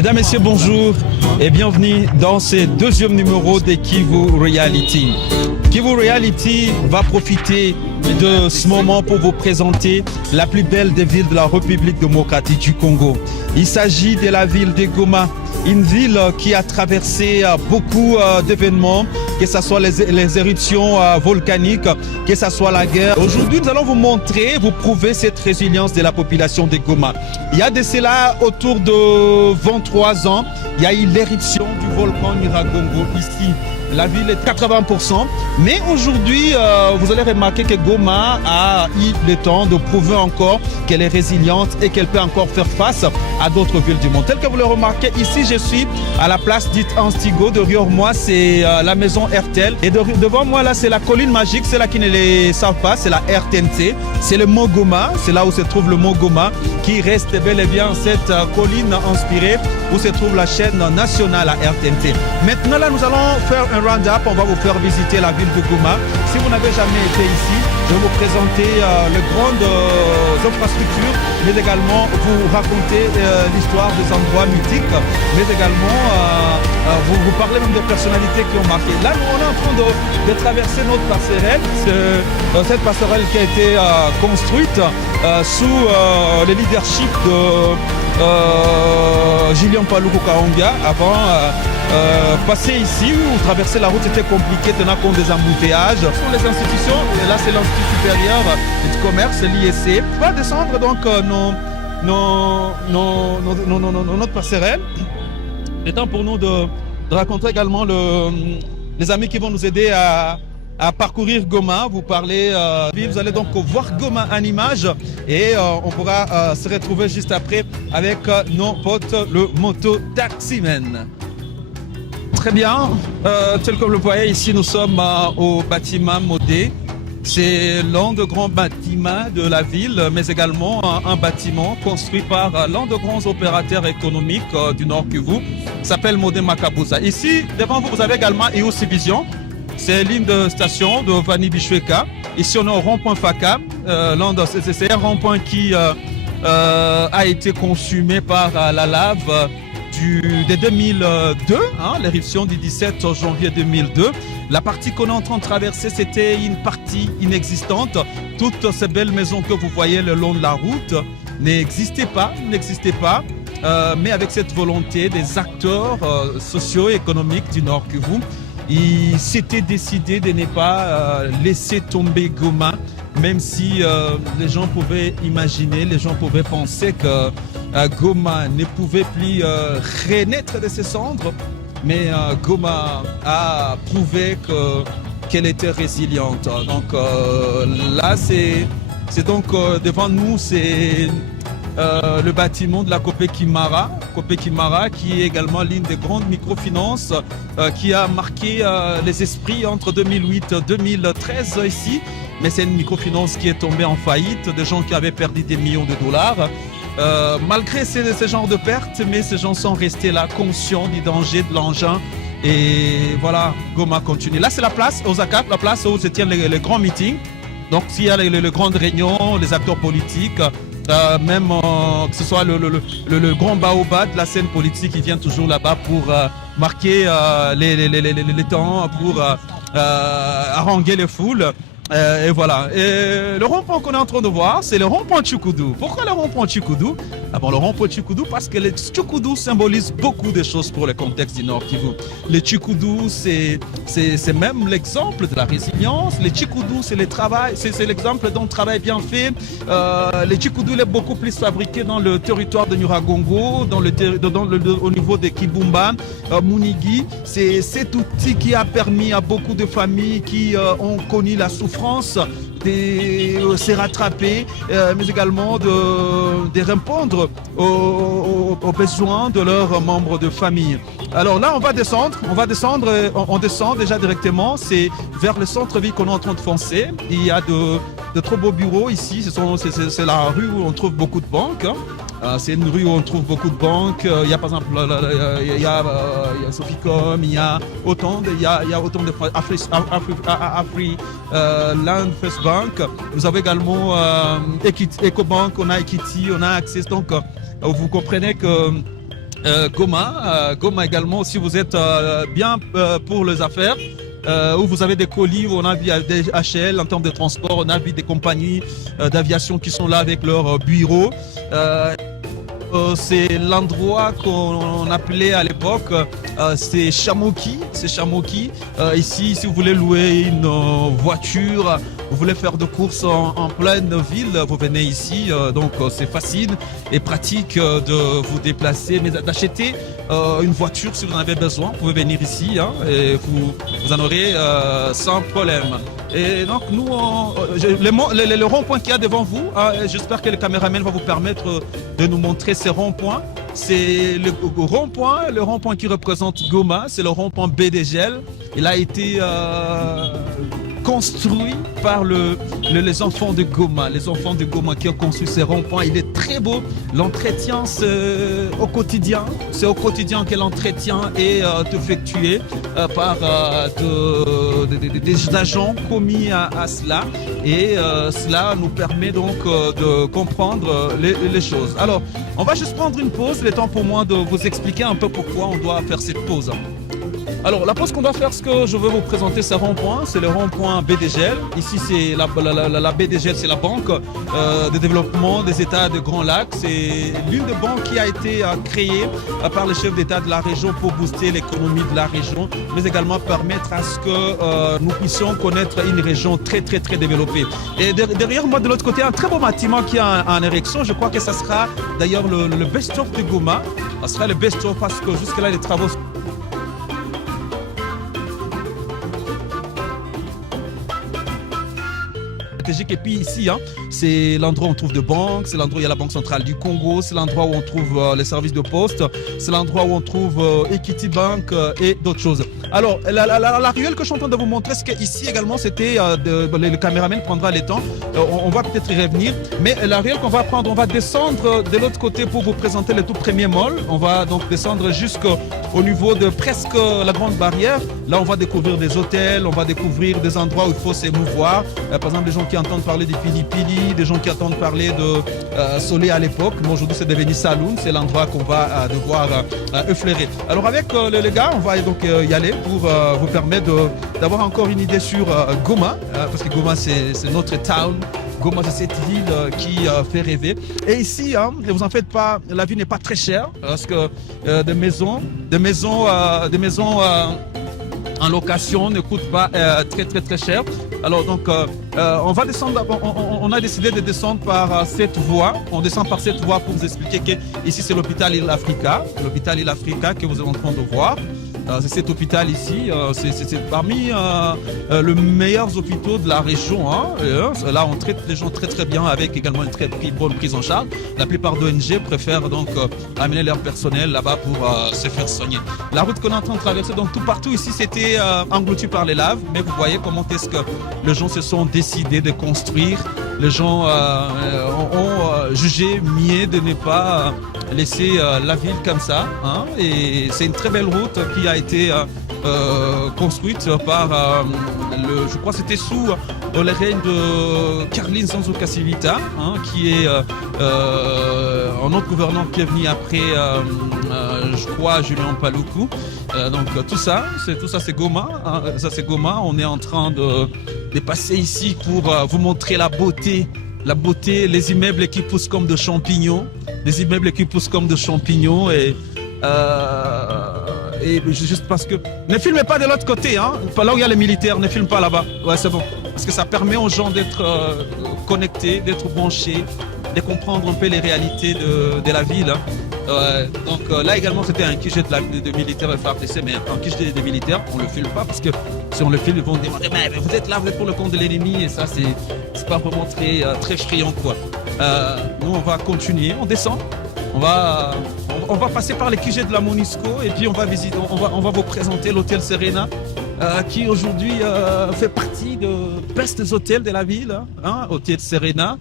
Mesdames, Messieurs, bonjour et bienvenue dans ce deuxième numéro de Kivu Reality. Kivu Reality va profiter de ce moment pour vous présenter la plus belle des villes de la République démocratique du Congo. Il s'agit de la ville de Goma, une ville qui a traversé beaucoup d'événements, que ce soit les éruptions volcaniques, que ce soit la guerre. Aujourd'hui, nous allons vous montrer, vous prouver cette résilience de la population de Goma. Il y a de cela autour de 23 ans, il y a eu l'éruption du volcan Nyiragongo ici. La ville est 80%, mais aujourd'hui, vous allez remarquer que Goma a eu le temps de prouver encore qu'elle est résiliente et qu'elle peut encore faire face à d'autres villes du monde. Tel que vous le remarquez, ici, je suis à la place dite Anstigo. Derrière moi, c'est la maison RTL. Et devant moi, là, c'est la colline magique. C'est là qui ne le savent pas, c'est la RTNC. C'est le mont Goma, c'est là où se trouve le mont Goma, qui reste bel et bien cette colline inspirée où se trouve la chaîne nationale à RTNC. Maintenant, là, nous allons faire un round-up, on va vous faire visiter la ville de Goma. Si vous n'avez jamais été ici, je vais vous présenter les grandes infrastructures, mais également vous raconter l'histoire des endroits mythiques, mais également vous parler même des personnalités qui ont marqué. Là, nous, on est en train de traverser notre passerelle. Cette passerelle qui a été construite sous le leadership de Julien Paluku Kahonga. Avant passer ici ou traverser la route était compliqué tenant compte des embouteillages. Ce sont les institutions, et là c'est l'Institut supérieur du commerce, l'ISC. On va descendre donc notre passerelle. Il est temps pour nous de rencontrer également les amis qui vont nous aider à parcourir Goma, vous parlez, vous allez donc voir Goma en image et on pourra se retrouver juste après avec nos potes, le moto-taximen. Très bien, tel que vous le voyez ici, nous sommes au bâtiment Modé. C'est l'un des grands bâtiments de la ville, mais également un bâtiment construit par l'un des grands opérateurs économiques du Nord Kivu, s'appelle Modé Makabusa. Ici, devant vous, vous avez également EOC Vision. C'est l'une de station de Vani Bichweka. Ici, on est au rond-point Faka. C'est un rond-point qui a été consumé par la lave de 2002, l'éruption du 17 janvier 2002. La partie qu'on est en train de traverser, c'était une partie inexistante. Toutes ces belles maisons que vous voyez le long de la route n'existaient pas. Mais avec cette volonté des acteurs socio-économiques du Nord Kivu, il s'était décidé de ne pas laisser tomber Goma, même si les gens pouvaient imaginer, les gens pouvaient penser que Goma ne pouvait plus renaître de ses cendres. Mais Goma a prouvé qu'elle était résiliente. Donc là, c'est donc devant nous, c'est le bâtiment de la Copé-Kimara, qui est également l'une des grandes microfinances qui a marqué les esprits entre 2008 et 2013 ici. Mais c'est une microfinance qui est tombée en faillite, des gens qui avaient perdu des millions de dollars. Malgré ce genre de pertes, mais ces gens sont restés là, conscients du danger de l'engin. Et voilà, Goma continue. Là, c'est la place, Osaka, la place où se tiennent les grands meetings. Donc, s'il y a les grandes réunions, les acteurs politiques, même que ce soit le grand baobab de la scène politique qui vient toujours là-bas pour marquer les temps, pour haranguer les foules. Et voilà. Et le rond-point qu'on est en train de voir, c'est le rond-point Tchoukoudou. Pourquoi le rond-point Tchoukoudou? Le rond-point Tchoukoudou, parce que le Tchoukoudou symbolise beaucoup de choses pour le contexte du Nord Kivu. Le Tchoukoudou, c'est même l'exemple de la résilience. Le Tchoukoudou, c'est le travail, c'est l'exemple d'un travail bien fait. Le Tchoukoudou est beaucoup plus fabriqué dans le territoire de Nyiragongo, au niveau de Kibumba, Munigi. C'est cet outil qui a permis à beaucoup de familles qui ont connu la souffrance de se rattraper, mais également de répondre aux besoins de leurs membres de famille. Alors là, on descend déjà directement, c'est vers le centre-ville qu'on est en train de foncer. Il y a de trop beaux bureaux ici, c'est la rue où on trouve beaucoup de banques. C'est une rue où on trouve beaucoup de banques. Il y a par exemple il y a Soficom, il y a autant de Land First Bank. Nous avons également Ecobank, on a Equity, on a Access. Donc vous comprenez que Goma. Goma également, si vous êtes bien pour les affaires, où vous avez des colis, où on a vu des HL en termes de transport, on a vu des compagnies d'aviation qui sont là avec leurs bureaux. C'est l'endroit qu'on appelait à l'époque, c'est Chamoki. Ici, si vous voulez louer une voiture, vous voulez faire de courses en pleine ville, vous venez ici. Donc c'est facile et pratique de vous déplacer, mais d'acheter une voiture si vous en avez besoin. Vous pouvez venir ici et vous en aurez sans problème. Et donc nous, le rond-point qu'il y a devant vous, j'espère que le caméraman va vous permettre de nous montrer ces ronds-points. C'est le rond-point qui représente Goma, c'est le rond-point BDGL. Il a été construit par les enfants de Goma. Les enfants de Goma qui ont construit ces ronds-points. Il est très beau. L'entretien, c'est au quotidien. C'est au quotidien que l'entretien est effectué par des agents commis à cela. Et cela nous permet donc de comprendre les choses. Alors, on va juste prendre une pause. Il est temps pour moi de vous expliquer un peu pourquoi on doit faire cette pause. Alors, la pause qu'on doit faire, ce que je veux vous présenter, c'est rond-point. C'est le rond-point BDGL. Ici, c'est la BDGL, c'est la Banque de développement des États de Grand Lac. C'est l'une des banques qui a été créée par les chefs d'État de la région pour booster l'économie de la région, mais également permettre à ce que nous puissions connaître une région très, très, très développée. Et derrière moi, de l'autre côté, un très beau bâtiment qui est en érection. Je crois que ça sera d'ailleurs le best-of de Goma. Ça sera le best-of parce que jusque-là, les travaux stratégique. Et puis ici, c'est l'endroit où on trouve de banques, c'est l'endroit où il y a la Banque centrale du Congo, c'est l'endroit où on trouve les services de poste, c'est l'endroit où on trouve Equity Bank et d'autres choses. Alors, la ruelle que je suis en train de vous montrer, c'est qu'ici également, c'était, le caméraman prendra les temps, on va peut-être y revenir, mais la ruelle qu'on va prendre, on va descendre de l'autre côté pour vous présenter le tout premier mall. On va donc descendre jusqu'au niveau de presque la Grande Barrière. Là, on va découvrir des hôtels, on va découvrir des endroits où il faut s'émouvoir. Par exemple, des gens qui entendent parler des Pili-Pili, des gens qui entendent parler de Solé à l'époque. Mais aujourd'hui, c'est devenu Saloon. C'est l'endroit qu'on va devoir effleurer. Alors, avec les gars, on va donc y aller pour vous permettre d'avoir encore une idée sur Goma. Parce que Goma, c'est notre town. Goma, c'est cette ville qui fait rêver. Et ici, ne vous en faites pas, la vie n'est pas très chère. Parce que des maisons en location ne coûtent pas très, très, très cher. Alors donc, on va descendre. On a décidé de descendre par cette voie. On descend par cette voie pour vous expliquer que ici c'est l'hôpital Il Africa, l'hôpital Il Africa que vous êtes en train de voir. C'est cet hôpital ici, c'est parmi les meilleurs hôpitaux de la région. Là, on traite les gens très très bien avec également une très bonne prise en charge. La plupart d'ONG préfèrent donc amener leur personnel là-bas pour se faire soigner. La route qu'on est en train de traverser, donc tout partout ici, c'était englouti par les laves. Mais vous voyez comment est-ce que les gens se sont décidés de construire. Les gens ont jugé mieux de ne pas laisser la ville comme ça. Et c'est une très belle route qui a été construite par, je crois que c'était sous le règne de Carlin Sanzuka Sivita, qui est un autre gouverneur qui est venu après, je crois, Julien Paluku. Donc tout ça c'est Goma. Ça c'est Goma. On est en train de passer ici pour vous montrer la beauté, les immeubles qui poussent comme de champignons, et juste parce que ne filmez pas de l'autre côté, là où il y a les militaires, ne filme pas là-bas. Ouais, c'est bon, parce que ça permet aux gens d'être connectés, d'être branchés, de comprendre un peu les réalités de la ville. Donc là également c'était un QG de militaires FARDC, mais un QG de militaires, on le filme pas parce que si on le filme, ils vont demander mais vous êtes là, vous êtes pour le compte de l'ennemi, et ça c'est pas vraiment très friand quoi. Nous on va continuer, on descend, on va passer par les QG de la Monisco et puis on va vous présenter l'hôtel Serena. Qui aujourd'hui fait partie des best hôtels de la ville, hôtel Serena.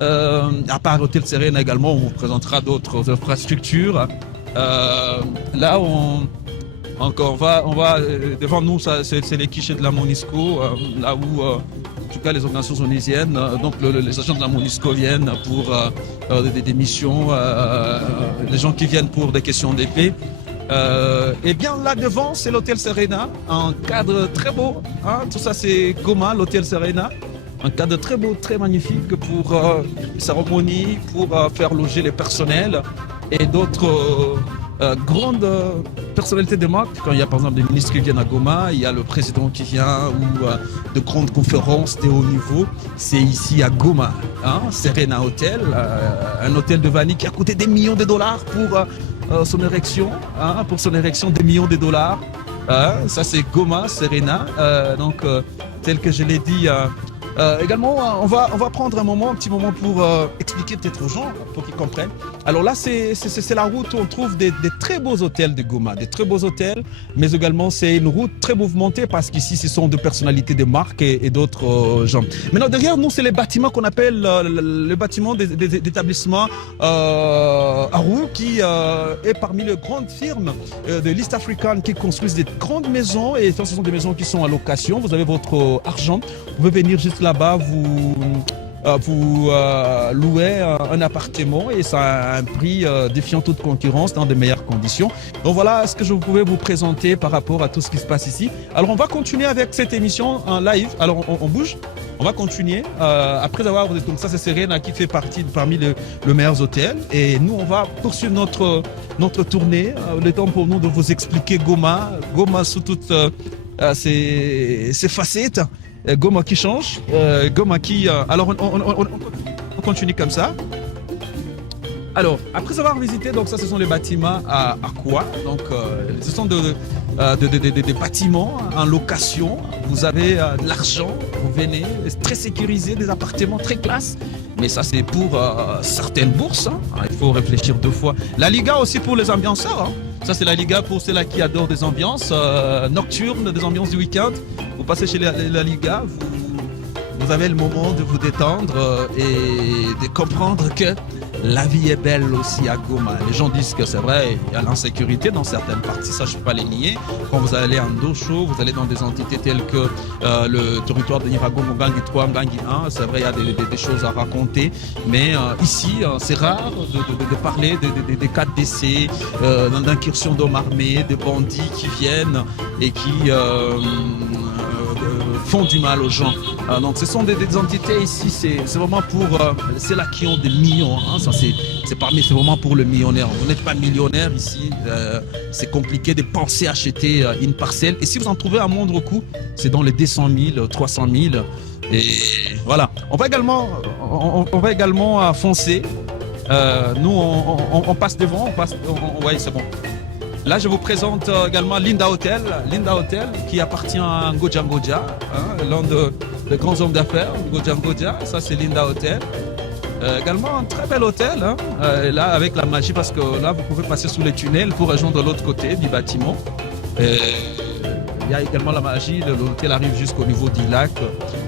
À part l'hôtel Serena également, on vous présentera d'autres infrastructures. Là, on va devant nous, c'est les guichets de la Monisco, là où tout cas les organisations onusiennes, donc les agents de la MONUSCO viennent pour des missions, les gens qui viennent pour des questions de paix. Et bien là devant, c'est l'hôtel Serena, un cadre très beau. Hein, tout ça, c'est Goma, l'hôtel Serena. Un cadre très beau, très magnifique pour les cérémonies, pour faire loger les personnels et d'autres grandes personnalités de marque. Quand il y a par exemple des ministres qui viennent à Goma, il y a le président qui vient ou de grandes conférences de haut niveau. C'est ici à Goma, hein, Serena Hotel, un hôtel de vanille qui a coûté des millions de dollars pour son érection, hein, des millions de dollars. Ça c'est Goma, Serena. Donc tel que je l'ai dit. Également, on va prendre un petit moment pour expliquer peut-être aux gens, pour qu'ils comprennent. Alors là, c'est la route où on trouve des très beaux hôtels de Goma, des très beaux hôtels, mais également c'est une route très mouvementée parce qu'ici, ce sont de personnalités de marque et d'autres gens. Maintenant, derrière nous, c'est les bâtiments qu'on appelle le bâtiment d'établissement Aru, qui est parmi les grandes firmes de l'East African qui construisent des grandes maisons, et ce sont des maisons qui sont à location. Vous avez votre argent, vous pouvez venir juste là-bas, vous louez un appartement et ça a un prix défiant toute concurrence dans de meilleures conditions. Donc voilà ce que je pouvais vous présenter par rapport à tout ce qui se passe ici. Alors on va continuer avec cette émission en live. Alors on bouge, on va continuer. Après avoir, donc ça c'est Serena qui fait partie parmi les meilleurs hôtels. Et nous on va poursuivre notre tournée. Le temps pour nous de vous expliquer Goma sous toutes ses facettes. Goma qui change, Goma qui... alors on continue comme ça. Alors, après avoir visité, donc ça ce sont les bâtiments à quoi. Donc ce sont des bâtiments en location. Vous avez de l'argent, vous venez, très sécurisé, des appartements très classe. Mais ça c'est pour certaines bourses, hein. Il faut réfléchir deux fois. La Liga aussi pour les ambianceurs, hein. Ça c'est la Liga pour ceux-là qui adorent des ambiances nocturnes, des ambiances du week-end. Vous passez chez la Liga, vous avez le moment de vous détendre et de comprendre que la vie est belle aussi à Goma. Les gens disent que c'est vrai, il y a l'insécurité dans certaines parties, ça je ne peux pas les nier. Quand vous allez en Dosho, vous allez dans des entités telles que le territoire de Niragongo, Ngangi 3, Ngangi 1, c'est vrai, il y a des choses à raconter. Mais ici, c'est rare de parler des cas de décès, d'incursions d'hommes armés, de bandits qui viennent et qui font du mal aux gens. Donc ce sont des entités ici, c'est vraiment pour c'est là qui ont des millions, hein. Ça c'est vraiment pour le millionnaire. Vous n'êtes pas millionnaire ici, c'est compliqué de penser acheter une parcelle, et si vous en trouvez à moindre coût, c'est dans les 200 000, 300 000, et voilà. On va également foncer. Nous on passe devant, ouais, c'est bon. Là, je vous présente également Linda Hotel qui appartient à Ngoja Ngoja, hein, l'un des grands hommes d'affaires, Ngoja Ngoja. Ça, c'est Linda Hotel. Également un très bel hôtel, hein, là avec la magie, parce que là, vous pouvez passer sous les tunnels pour rejoindre l'autre côté du bâtiment. Il y a également la magie, l'hôtel arrive jusqu'au niveau du lac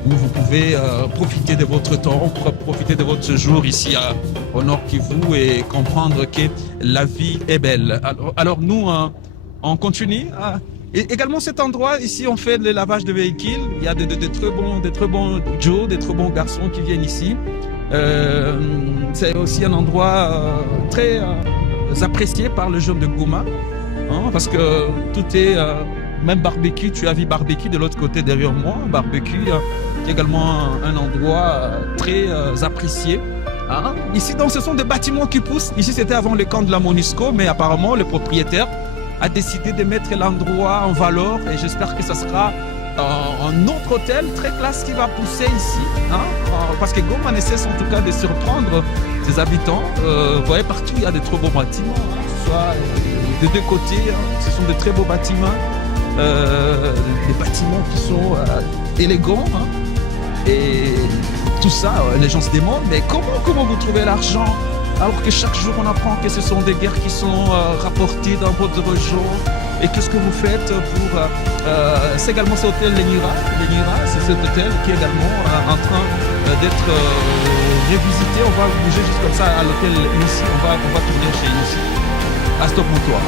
où vous pouvez profiter de votre temps, profiter de votre séjour ici au Nord Kivu et comprendre que la vie est belle. Alors nous, on continue. Et également cet endroit, ici on fait le lavage de véhicules. Il y a des très bons Joe, des très bons garçons qui viennent ici. C'est aussi un endroit très apprécié par le jeune de Goma, hein, parce que tout est... même barbecue, tu as vu barbecue de l'autre côté derrière moi, barbecue qui est également un endroit très apprécié. Hein? Ici, donc, ce sont des bâtiments qui poussent. Ici, c'était avant le camp de la MONUSCO, mais apparemment, le propriétaire a décidé de mettre l'endroit en valeur, et j'espère que ça sera un autre hôtel très classe qui va pousser ici. Hein? Parce que Goma ne cesse en tout cas de surprendre ses habitants. Vous voyez, partout, il y a de très beaux bâtiments, hein, soit des deux côtés, hein, ce sont de très beaux bâtiments. Des bâtiments qui sont élégants, hein. Et tout ça, les gens se demandent, mais comment vous trouvez l'argent alors que chaque jour on apprend que ce sont des guerres qui sont rapportées dans votre région, et qu'est-ce que vous faites pour... c'est également cet hôtel Lenira, c'est cet hôtel qui est également en train d'être révisité. On va bouger juste comme ça à l'hôtel ici, on va tourner chez ici. À stop motoir.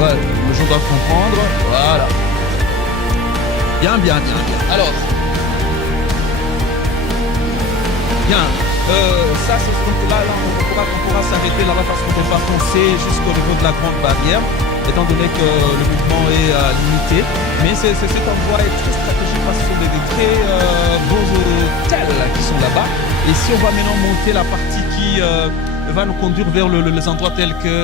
Ouais, les gens doivent comprendre. Voilà. Bien. Alors, Bien. Ça, c'est donc là, on pourra s'arrêter là-bas parce qu'on ne peut pas foncer jusqu'au niveau de la grande barrière, étant donné que le mouvement est limité. Mais cet endroit est très stratégique parce que ce sont des très beaux hôtels qui sont là-bas. Et si on va maintenant monter la partie qui va nous conduire vers les endroits tels que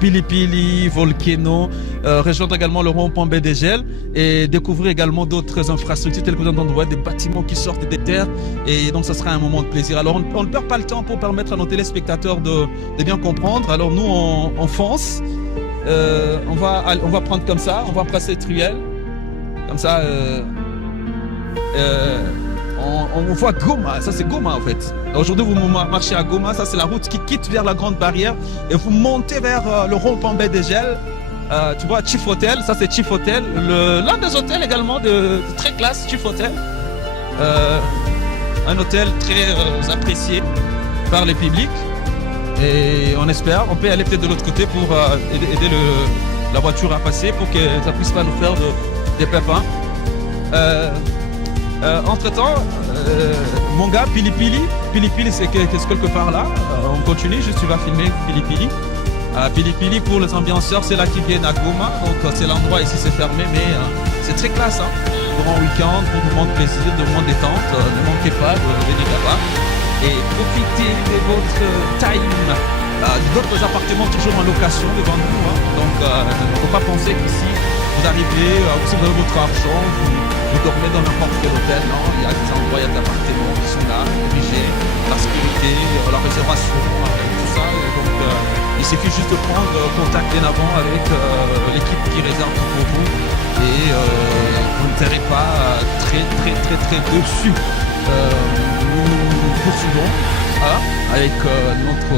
Pili Pili, Volcano, rejoindre également le rond-point BDGL et découvrir également d'autres infrastructures telles que vous entendez, des bâtiments qui sortent des terres, et donc ça sera un moment de plaisir. Alors on ne perd pas le temps pour permettre à nos téléspectateurs de bien comprendre. Alors nous on fonce, on va prendre comme ça, on va passer cette ruelle, comme ça on voit Goma, ça c'est Goma en fait. Aujourd'hui vous marchez à Goma, ça c'est la route qui quitte vers la grande barrière et vous montez vers le rond-point BDGL. Tu vois Chief Hotel, ça c'est Chief Hotel, l'un des hôtels également de très classe, Chief Hotel. Un hôtel très apprécié par les publics et on espère, on peut aller peut-être de l'autre côté pour aider la voiture à passer pour que ça puisse pas nous faire des pépins. Entre-temps, mon gars, Pili Pili, c'est quelque part là. On continue, juste tu vas filmer Pili Pili. Pili Pili, pour les ambianceurs, c'est là qu'ils viennent à Goma. Donc c'est l'endroit ici, c'est fermé, mais c'est très classe. Hein. Pour un week-end, pour du monde plaisir, du monde détente, ne manquez pas de venir là-bas. Et profitez de votre time. D'autres appartements toujours en location devant nous. Hein. Donc il ne faut pas penser qu'ici, vous arrivez, vous avez votre argent, vous dormez dans n'importe quel hôtel, non, il y a des endroits, il y a des appartements qui sont là, obligés, la sécurité, la réservation, tout ça. Donc il suffit juste de prendre contact bien avant avec l'équipe qui réserve tout pour vous et vous ne serez pas très dessus. Nous poursuivons avec notre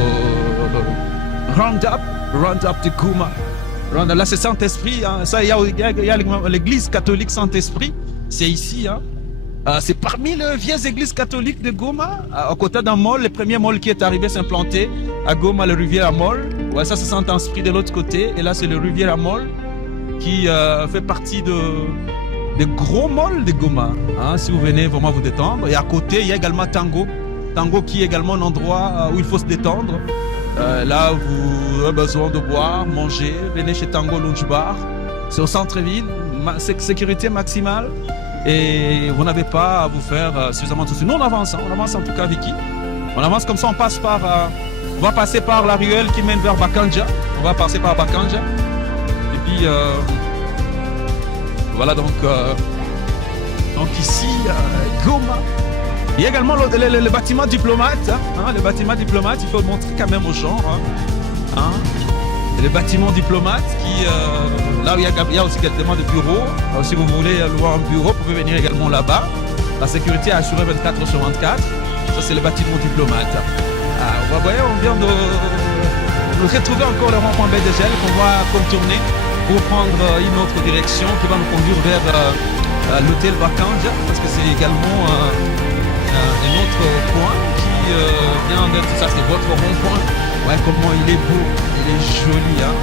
Roundup de Goma. Là c'est Saint-Esprit, hein. Ça il y a l'église catholique Saint-Esprit. C'est ici, hein. C'est parmi les vieilles églises catholiques de Goma, à côté d'un mall. Le premier mall qui est arrivé s'implanter à Goma, le Riviera Mall. Ouais, ça c'est Saint-Esprit de l'autre côté. Et là, c'est le Riviera Mall qui fait partie des gros malls de Goma. Hein, si vous venez vraiment vous détendre. Et à côté, il y a également Tango. Tango qui est également un endroit où il faut se détendre. Là, vous avez besoin de boire, manger. Venez chez Tango Lounge Bar. C'est au centre-ville. Sécurité maximale. Et vous n'avez pas à vous faire suffisamment de soucis. Nous on avance en tout cas Vicky. On avance comme ça, on passe par on va passer par la ruelle qui mène vers Bakanja. On va passer par Bakanja. Et puis voilà donc ici Goma. Il y a également le bâtiment diplomate. Hein, le bâtiment diplomate, il faut le montrer quand même aux gens. Hein. Le bâtiment diplomate qui là où il y a aussi quelques de bureaux. Si vous voulez louer un bureau, vous pouvez venir également là-bas. La sécurité est assurée 24/24. Ça c'est le bâtiment diplomate. Vous voyez, on vient de retrouver encore le rond-point BDGL qu'on va contourner pour prendre une autre direction qui va nous conduire vers l'hôtel Bakanja, parce que c'est également un autre point qui vient d'être, ça c'est votre rond-point. Ouais, comment il est beau, il est joli, hein.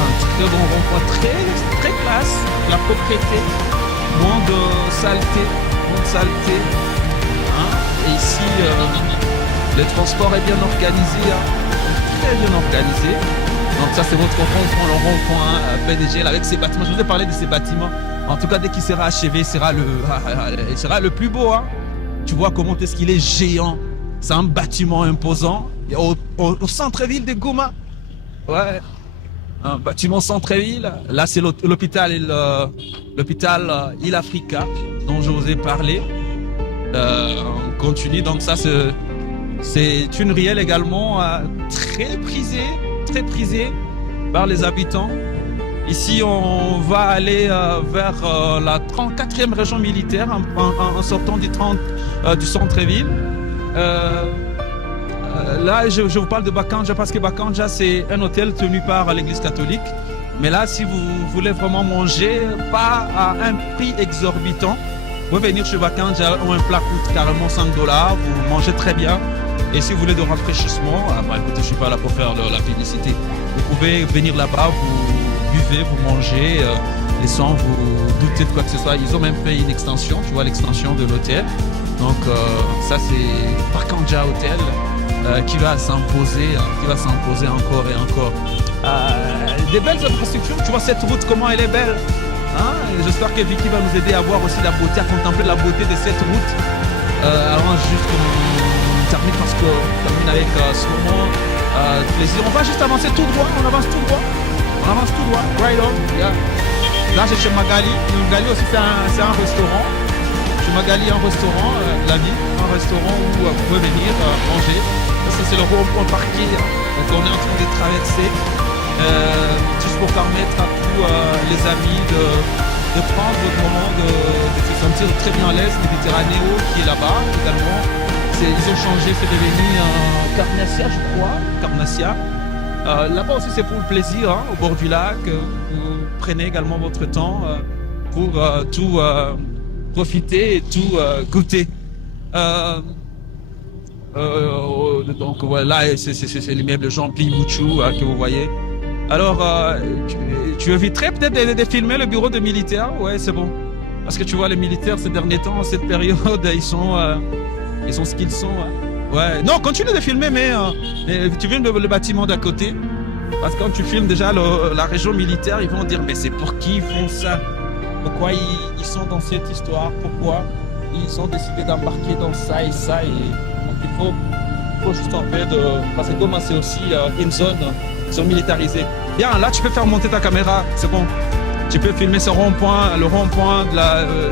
Un très bon rond-point, très classe, la propriété, moins de saleté, hein. Et ici, le transport est bien organisé, hein. Très bien organisé. Donc ça c'est votre rond-point, le rond-point BDGL avec ces bâtiments. Je vous ai parlé de ces bâtiments. En tout cas, dès qu'il sera achevé, il sera le plus beau, hein. Tu vois comment est-ce qu'il est géant. C'est un bâtiment imposant. Au centre-ville de Goma. Ouais. Un bâtiment centre-ville. Là, c'est l'hôpital Il Africa dont je vous ai parlé. On continue. Donc ça, c'est une ruelle également très prisée par les habitants. Ici, on va aller vers la 34e région militaire en sortant du centre-ville. Là, je vous parle de Bakanja parce que Bakanja, c'est un hôtel tenu par l'église catholique. Mais là, si vous voulez vraiment manger, pas à un prix exorbitant, vous pouvez venir chez Bakanja où un plat coûte carrément $5. Vous mangez très bien. Et si vous voulez de rafraîchissement, écoutez, je ne suis pas là pour faire la publicité. Vous pouvez venir là-bas, vous buvez, vous mangez, et sans vous douter de quoi que ce soit. Ils ont même fait une extension, tu vois l'extension de l'hôtel. Donc ça c'est Parkanja Hotel qui va s'imposer encore et encore. Des belles infrastructures, tu vois cette route comment elle est belle. Hein? J'espère que Vicky va nous aider à voir aussi la beauté, à contempler la beauté de cette route. Alors juste on termine parce qu'on termine avec ce moment plaisir. On va juste avancer tout droit, on avance tout droit, right on. Yeah. Là j'ai chez Magali. Magali aussi c'est un restaurant. Chez Magali un restaurant, la ville, un restaurant où vous pouvez venir manger. Ça c'est le rond-point parquet. Donc on est en train de traverser. Juste pour permettre à tous les amis de prendre le moment de se sentir très bien à l'aise. Méditerranéo qui est là-bas également. Ils ont changé, c'est devenu Carnassia, je crois. Carnassia. Là-bas aussi c'est pour le plaisir, hein, au bord du lac. Vous prenez également votre temps pour tout profiter et tout goûter. Donc voilà, c'est l'immeuble Jean-Pli Mouchou que vous voyez. Alors, tu éviterais peut-être de filmer le bureau de militaires? Ouais, c'est bon. Parce que tu vois, les militaires, ces derniers temps, cette période, ils sont ce qu'ils sont. Ouais. Non, continue de filmer, mais tu filmes le bâtiment d'à côté. Parce que quand tu filmes déjà la région militaire, ils vont dire, mais c'est pour qui ils font ça? Pourquoi ils sont dans cette histoire? Pourquoi ils ont décidé d'embarquer dans ça et ça? Et donc, il faut juste en fait parce que Goma, c'est aussi une zone militarisée. Bien, là, tu peux faire monter ta caméra, c'est bon. Tu peux filmer ce rond-point,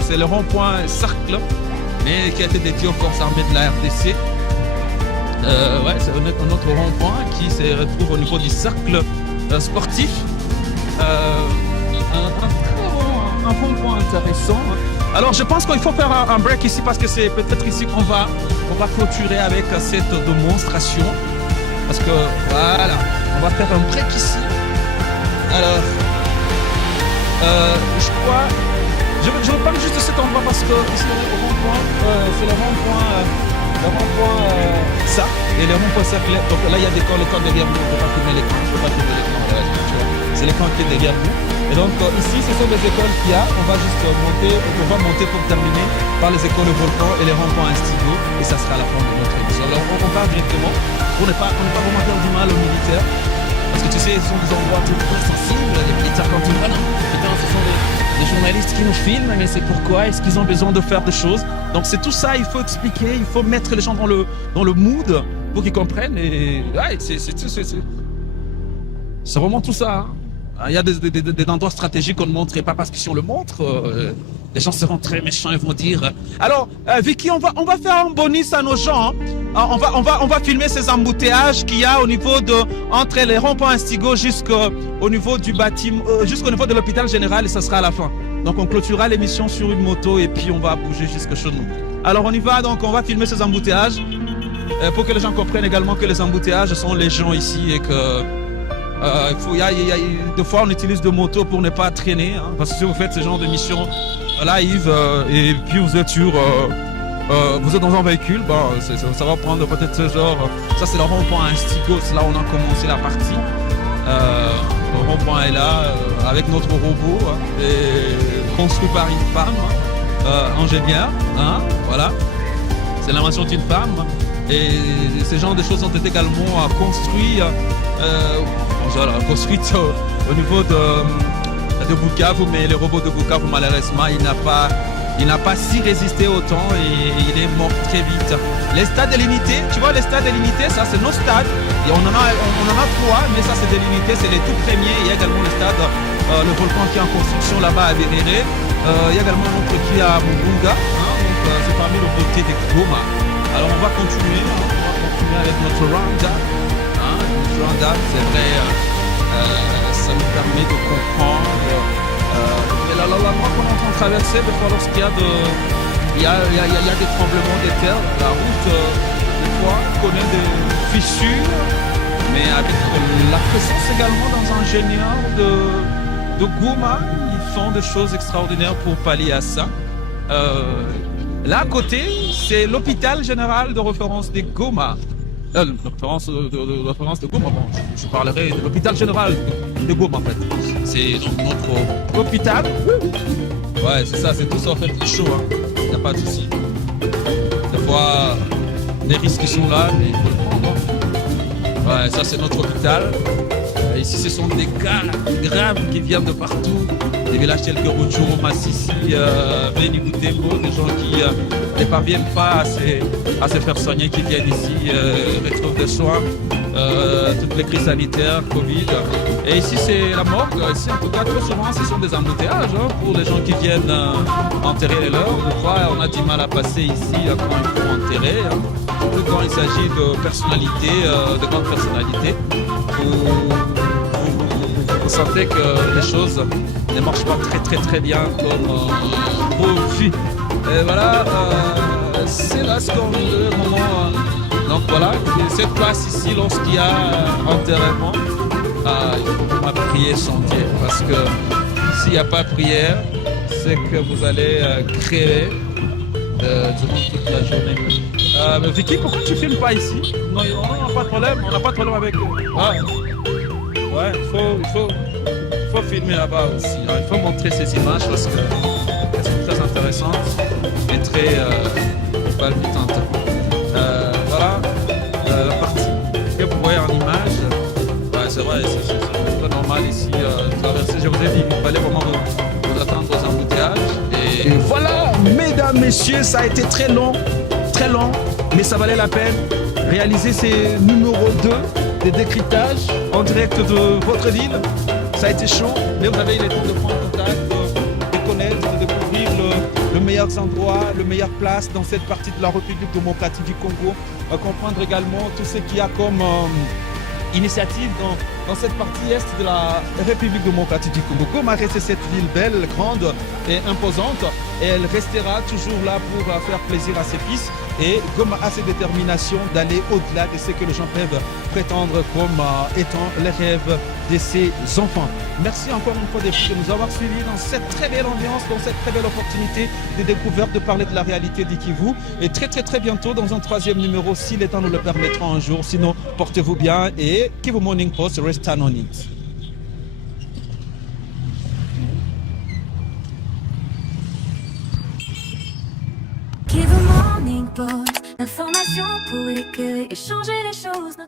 c'est le rond-point cercle, mais qui a été dédié aux forces armées de la RDC. Ouais, c'est un autre rond-point qui se retrouve au niveau du cercle sportif. Un rond-point intéressant. Alors, je pense qu'il faut faire un break ici parce que c'est peut-être ici qu'on va clôturer avec cette démonstration. Parce que, voilà, on va faire un break ici. Alors, je crois... Je vous parle juste de cet endroit parce que ici, le rond-point, c'est le rond-point ça, et le rond-point cercle. Donc là, il y a l'écran derrière nous. On ne peut pas filmer l'écran. C'est l'écran qui est derrière nous. Et donc ici, ce sont les écoles qu'il y a. On va juste monter pour terminer par les écoles de Volcan et les ronds-points Instigo. Et ça sera la fin de notre émission. Alors on part directement pour ne pas vraiment faire du mal aux militaires. Parce que tu sais, ce sont des endroits très sensibles. Les militaires, quand ils voilà, ce sont des journalistes qui nous filment, mais c'est pourquoi est-ce qu'ils ont besoin de faire des choses. Donc c'est tout ça, il faut expliquer, il faut mettre les gens dans le mood pour qu'ils comprennent. Et ouais, c'est vraiment tout ça. Hein. Il y a des endroits stratégiques qu'on ne montrait pas parce que si on le montre, les gens seront très méchants et vont dire. Alors, Vicky, on va faire un bonus à nos gens. Hein. On va filmer ces embouteillages qu'il y a au niveau entre les ronds-points Instigo jusqu'au niveau du bâtiment, jusqu'au niveau de l'hôpital général et ça sera à la fin. Donc on clôturera l'émission sur une moto et puis on va bouger jusque chez nous. Alors on y va, donc on va filmer ces embouteillages pour que les gens comprennent également que les embouteillages sont légion ici et que des fois on utilise de motos pour ne pas traîner, hein, parce que si vous faites ce genre de mission live et puis vous êtes dans un véhicule, bon, ça va prendre peut-être ce genre. Ça c'est le rond-point Instigo, c'est là où on a commencé la partie. Le rond-point est là avec notre robot construit par une femme ingénieure, hein, voilà. C'est l'invention d'une femme et ce genre de choses ont été également construites au niveau de Bukavu, mais le robot de Bukavu malheureusement il n'a pas si résisté au temps et il est mort très vite. Les stades délimités, tu vois les stades délimités, ça c'est nos stades. Et on en a 3, mais ça c'est délimités, c'est les tout premiers. Il y a également le stade, le volcan qui est en construction là-bas à Béréré. Il y a également un autre qui est à Mugunga, hein, donc c'est parmi le côté de Goma. Alors on va continuer avec notre round-up. Hein, notre round-up, c'est vrai, ça nous permet de comprendre. La voie qu'on est en train de traverser, des fois lorsqu'il y a il y a des tremblements de terre, la route, des fois, connaît des fissures, mais avec la présence également dans ingénieurs de Goma, ils font des choses extraordinaires pour pallier à ça. Là à côté, c'est l'hôpital général de référence de Goma. De référence de Goma, bon, je parlerai de l'hôpital général de Goma en fait. C'est notre hôpital. Ouais, c'est ça, c'est tout ça en fait, c'est chaud, hein. Y a pas de souci. Parfois, les risques sont là, mais il faut le prendre. Ouais, ça c'est notre hôpital. Ici, ce sont des cas graves qui viennent de partout. Des villages tels que Rutshuru, Massissi, Beni Butembo, des gens qui ne parviennent pas à se faire soigner, qui viennent ici, retrouvent des soins, toutes les crises sanitaires, Covid. Et ici, c'est la morgue. Ici, en tout cas, trop souvent, ce sont des embouteillages pour les gens qui viennent enterrer les leurs. Pourquoi on a du mal à passer ici quand il faut enterrer, surtout quand il s'agit de personnalités, de grandes personnalités. Vous sentez que les choses ne marchent pas très bien comme prévu. Et voilà, c'est là ce qu'on veut, le moment. Donc voilà, cette place ici, lorsqu'il y a enterrement, il faut vraiment prier son Dieu. Parce que s'il n'y a pas prière, c'est que vous allez créer durant toute la journée. Mais Vicky, pourquoi tu ne filmes pas ici? Non, on n'a pas de problème, on n'a pas de problème avec eux. Ouais, il faut filmer là-bas aussi. Alors, il faut montrer ces images parce qu'elles sont très intéressantes et très palpitantes. Voilà la partie que vous voyez en image. Ouais, c'est vrai, c'est très normal ici traverser. Je vous ai dit, il fallait vraiment vous attendre aux embouteillages. Et voilà, mesdames, messieurs, ça a été très long, mais ça valait la peine. Réaliser ces numéros 2 des décryptages en direct de votre ville. Ça a été chaud, mais vous avez eu le temps de prendre contact, de connaître, de découvrir le meilleur endroit, le meilleure place dans cette partie de la République démocratique du Congo. Comprendre également tout ce qu'il y a comme initiative dans cette partie est de la République démocratique du Congo. Goma reste cette ville belle, grande et imposante, et elle restera toujours là pour faire plaisir à ses fils. Et Goma a cette détermination d'aller au-delà de ce que les gens peuvent prétendre comme étant les rêves de ses enfants. Merci encore une fois de nous avoir suivis dans cette très belle ambiance, dans cette très belle opportunité de découverte, de parler de la réalité d'Ikivu. Et très bientôt dans un 3e numéro, si les temps nous le permettront un jour. Sinon, portez-vous bien et Kivu Morning Post reste on it. Kivu Morning Post, l'information pour éclairer et changer les choses.